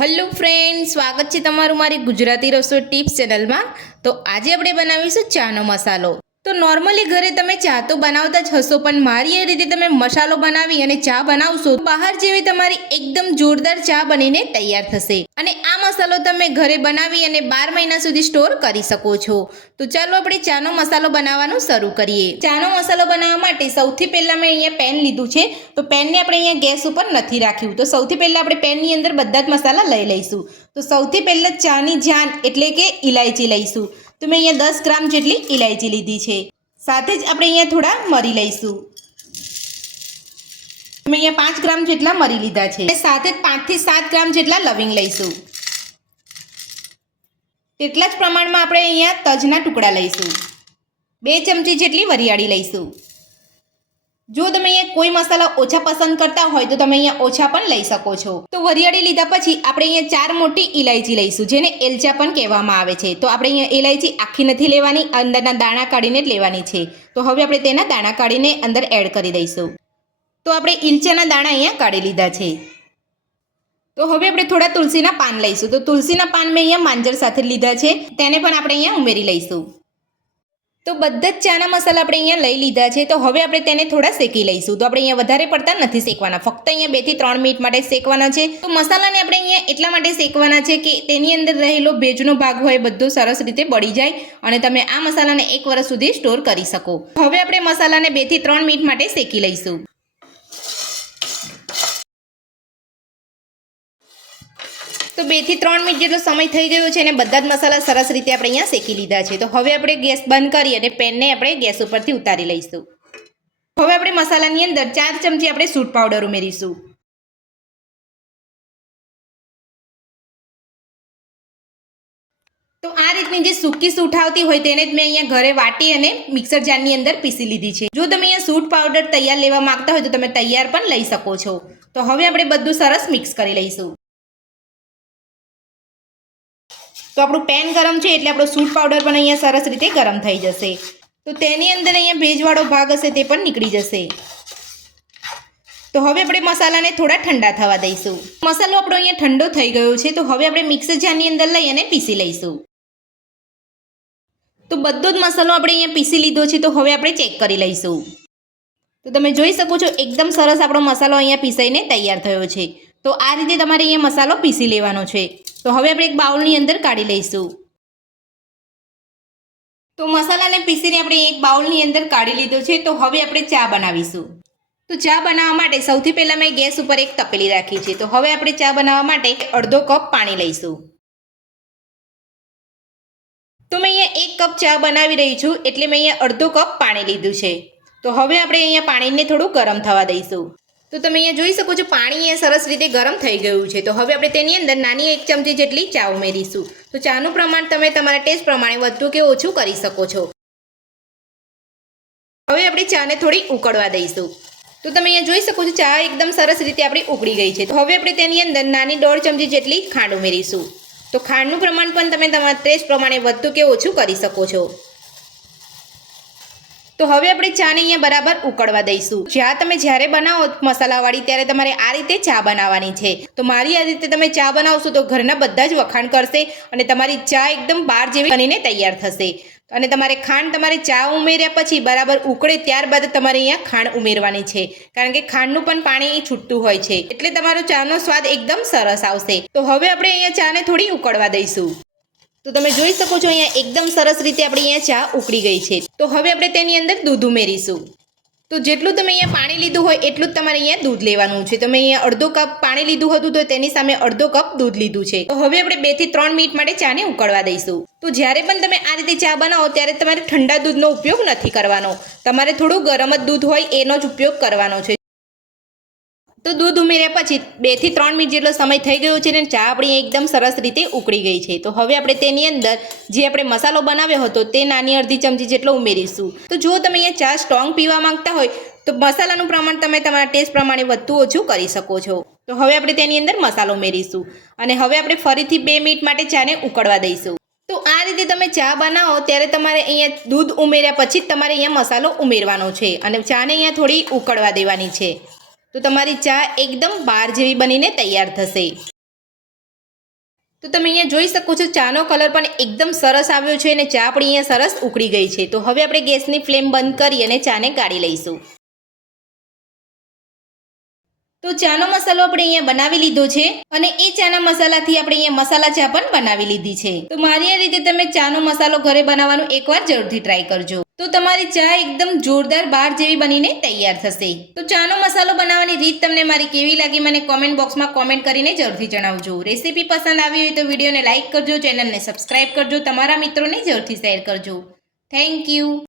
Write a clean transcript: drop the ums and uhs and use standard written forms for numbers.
Hello friend, સ્વાગત છે તમારું મારી ગુજરાતી રસોઈ ટિપ્સ ચેનલમાં। તો આજે આપણે બનાવીશું ચાનો મસાલો। તો નોર્મલી ઘરે તમે ચા તો બનાવતા જ હશો, પણ મારી એ રીતે તમે મસાલો બનાવી અને ચા બનાવશો તો બહાર જેવી તમારી એકદમ જોરદાર ચા બનીને તૈયાર થશે। અને આ મસાલો તમે ઘરે બનાવી અને 12 મહિના સુધી સ્ટોર કરી શકો છો। તો ચાલો આપણે ચાનો મસાલો બનાવવાનું શરૂ કરીએ। ચાનો મસાલો બનાવવા માટે સૌથી પહેલા મેં અહીંયા પેન લીધું છે। તો પેનને આપણે અહીંયા ગેસ ઉપર નથી રાખ્યું, તો સૌથી પહેલા આપણે પેનની અંદર બધા જ મસાલા લઈ લઈશું। તો સૌથી પહેલા ચાની જાન એટલે કે ઇલાયચી લઈશું। તો મેં અહીંયા 10 ગ્રામ જેટલી ઇલાયચી લીધી છે। સાથે જ આપણે અહીંયા થોડા મરી લઈશું। મેં અહીંયા 5 ગ્રામ જેટલા મરી લીધા છે। સાથે જ 5 થી 7 ગ્રામ જેટલા લવિંગ લઈશું। તેટલા જ પ્રમાણમાં આપણે અહીંયા તજના ટુકડા લઈશું। 2 ચમચી જેટલી વરિયાળી લઈશું। જો તમે અહીંયા કોઈ મસાલા ઓછા પસંદ કરતા હોય તો તમે અહીંયા ઓછા પણ લઈ શકો છો। તો વરિયાળી લીધા પછી આપણે અહીંયા 4 મોટી ઇલાયચી લઈશું, જેને એલચા પણ કહેવામાં આવે છે। તો આપણે અહીંયા ઇલાયચી આખી નથી લેવાની, અંદરના દાણા કાઢીને જ લેવાની છે। તો હવે આપણે તેના દાણા કાઢીને અંદર એડ કરી દઈશું। તો આપણે ઇલચાના દાણા અહીંયા કાઢી લીધા છે। તો હવે આપણે થોડા તુલસીના પાન લઈશું। તો તુલસીના પાન મેં અહીંયા માંજર સાથે લીધા છે, તેને પણ આપણે અહીંયા ઉમેરી લઈશું। તો બધા જ ચાના મસાલા આપણે અહીંયા લઈ લીધા છે। તો હવે આપણે તેને થોડા શેકી લઈશું। તો આપણે અહીંયા વધારે પડતા નથી શેકવાના, ફક્ત અહીંયા 2 થી 3 મિનિટ માટે શેકવાના છે। તો મસાલાને આપણે અહીંયા એટલા માટે શેકવાના છે કે તેની અંદર રહેલો ભેજનો ભાગ હોય બધો સરસ રીતે બળી જાય અને તમે આ મસાલાને 1 વર્ષ સુધી સ્ટોર કરી શકો। હવે આપણે મસાલાને 2 થી 3 મિનિટ માટે શેકી લઈશું। તો 2 થી 3 મિનિટ જેટલો સમય થઈ ગયો છે અને બધા જ મસાલા સરસ રીતે આપણે અહીંયા શેકી લીધા છે। તો હવે આપણે ગેસ બંધ કરી અને પેનને આપણે ગેસ ઉપરથી ઉતારી લઈશું। હવે આપણે મસાલાની અંદર 4 ચમચી આપણે સૂંઠ પાવડર ઉમેરીશું। તો આ રીતની જે સૂકી સૂંઠ આવતી હોય તેને જ મેં અહીંયા ઘરે વાટી અને મિક્સર જારની અંદર પીસી લીધી છે। જો તમે અહીંયા સૂંઠ પાવડર તૈયાર લેવા માંગતા હોય તો તમે તૈયાર પણ લઈ શકો છો। તો હવે આપણે બધું સરસ મિક્સ કરી લઈશું। તો આપણું પેન ગરમ છે એટલે આપણો સૂંઠ પાવડર પણ અહીંયા સરસ રીતે ગરમ થઈ જશે। તો તેની અંદર અહીંયા ભેજવાળો ભાગ હશે તે પણ નીકળી જશે। તો હવે આપણે મસાલાને થોડા ઠંડા થવા દઈશું। મસાલો આપણો અહીંયા ઠંડો થઈ ગયો છે। તો હવે આપણે મિક્સર જારની અંદર લઈ અને પીસી લઈશું। તો બધો જ મસાલો આપણે અહીંયા પીસી લીધો છે। તો હવે આપણે ચેક કરી લઈશું। તો તમે જોઈ શકો છો એકદમ સરસ આપણો મસાલો અહીંયા પીસાઈને તૈયાર થયો છે। તો આ રીતે તમારે અહીંયા મસાલો પીસી લેવાનો છે। તો હવે આપણે એક બાઉલની અંદર કાઢી લઈશું। તો મસાલાને પીસીને આપણે એક બાઉલની અંદર કાઢી લીધો છે। તો હવે આપણે ચા બનાવીશું। તો ચા બનાવવા માટે સૌથી પહેલાં મેં ગેસ ઉપર એક તપેલી રાખી છે। તો હવે આપણે ચા બનાવવા માટે અડધો કપ પાણી લઈશું। તો મેં અહીંયા 1 કપ ચા બનાવી રહી છું એટલે મેં અહીંયા અડધો કપ પાણી લીધું છે। તો હવે આપણે અહીંયા પાણીને થોડું ગરમ થવા દઈશું। તો તમે અહીંયા જોઈ શકો છો પાણી અહીંયા સરસ રીતે ગરમ થઈ ગયું છે। તો હવે આપણે તેની અંદર નાની 1 ચમચી જેટલી ચા ઉમેરીશું। તો ચાનું પ્રમાણ તમે તમારા ટેસ્ટ પ્રમાણે વધુ કે ઓછું કરી શકો છો। હવે આપણે ચાને થોડી ઉકળવા દઈશું। તો તમે અહીંયા જોઈ શકો છો ચા એકદમ સરસ રીતે આપણી ઉકળી ગઈ છે। તો હવે આપણે તેની અંદર નાની 1.5 ચમચી જેટલી ખાંડ ઉમેરીશું। તો ખાંડનું પ્રમાણ પણ તમે તમારા ટેસ્ટ પ્રમાણે વધુ કે ઓછું કરી શકો છો। તો હવે આપણે ચાને અહીંયા બરાબર ઉકળવા દઈશું। ચા તમે જ્યારે બનાવો મસાલાવાળી ત્યારે તમારે આ રીતે ચા બનાવવાની છે। તો મારી આ રીતે તમે ચા બનાવશો તો ઘરના બધા જ વખાણ કરશે અને તમારી ચા એકદમ બાર જેવી બનીને તૈયાર થશે। અને તમારે ખાંડ તમારે ચા ઉમેર્યા પછી બરાબર ઉકળે ત્યારબાદ તમારે અહીંયા ખાંડ ઉમેરવાની છે, કારણ કે ખાંડનું પણ પાણી છૂટતું હોય છે, એટલે તમારો ચાનો સ્વાદ એકદમ સરસ આવશે। તો હવે આપણે અહીંયા ચાને થોડી ઉકળવા દઈશું। તો તમે જોઈ શકો છો અહીંયા એકદમ સરસ રીતે આપણી અહીંયા ચા ઉકળી ગઈ છે। તો હવે આપણે તેની અંદર દૂધ ઉમેરીશું। તો જેટલું તમે અહીંયા પાણી લીધું હોય એટલું જ તમારે અહીંયા દૂધ લેવાનું છે। તમે અહીંયા અડધો કપ પાણી લીધું હતું તો તેની સામે અડધો કપ દૂધ લીધું છે। તો હવે આપણે 2 થી 3 મિનિટ માટે ચાને ઉકળવા દઈશું। તો જ્યારે પણ તમે આ રીતે ચા બનાવો ત્યારે તમારે ઠંડા દૂધનો ઉપયોગ નથી કરવાનો, તમારે થોડું ગરમ જ દૂધ હોય એનો જ ઉપયોગ કરવાનો છે। તો દૂધ ઉમેર્યા પછી 2 થી 3 મિનિટ જેટલો સમય થઈ ગયો છે અને ચા આપણી એકદમ સરસ રીતે ઉકળી ગઈ છે। તો હવે આપણે તેની અંદર જે આપણે મસાલો બનાવ્યો હતો તે નાની અડધી ચમચી જેટલો ઉમેરીશું। તો જો તમે અહીંયા ચા સ્ટ્રોંગ પીવા માંગતા હોય તો મસાલાનું પ્રમાણ તમે તમારા ટેસ્ટ પ્રમાણે વધુ ઓછું કરી શકો છો। તો હવે આપણે તેની અંદર મસાલો ઉમેરીશું અને હવે આપણે ફરીથી 2 મિનિટ માટે ચાને ઉકળવા દઈશું। તો આ રીતે તમે ચા બનાવો ત્યારે તમારે અહીંયા દૂધ ઉમેર્યા પછી જ તમારે અહીંયા મસાલો ઉમેરવાનો છે અને ચાને અહીંયા થોડી ઉકળવા દેવાની છે। તો તમારી ચા એકદમ બાર જેવી બનીને તૈયાર થશે। તો તમે અહીંયા જોઈ શકો છો ચાનો કલર પણ એકદમ સરસ આવ્યો છે અને ચા પણ અહીંયા સરસ ઉકળી ગઈ છે. તો હવે આપણે ગેસની ફ્લેમ બંધ કરી અને ચાને કાઢી લઈશું. તો ચાનો મસાલો આપણે અહીંયા બનાવી લીધો છે અને એ ચાના મસાલાથી આપણે અહીંયા મસાલા ચા પણ બનાવી લીધી છે. તો મારી આ રીતે તમે ચાનો મસાલો ઘરે બનાવવાનું એકવાર જરૂરથી ટ્રાય કરજો. તો તમારી ચા એકદમ જોરદાર બાર જેવી બનીને તૈયાર થશે. તો ચાનો મસાલો બનાવવાની રીત તમને મારી કેવી લાગી મને કોમેન્ટ બોક્સમાં કોમેન્ટ કરીને જરૂરથી જણાવજો. રેસીપી પસંદ આવી હોય તો વિડીયોને લાઇક કરજો, ચેનલને સબસ્ક્રાઇબ કરજો, તમારા મિત્રોને જરૂરથી શેર કરજો. Thank you.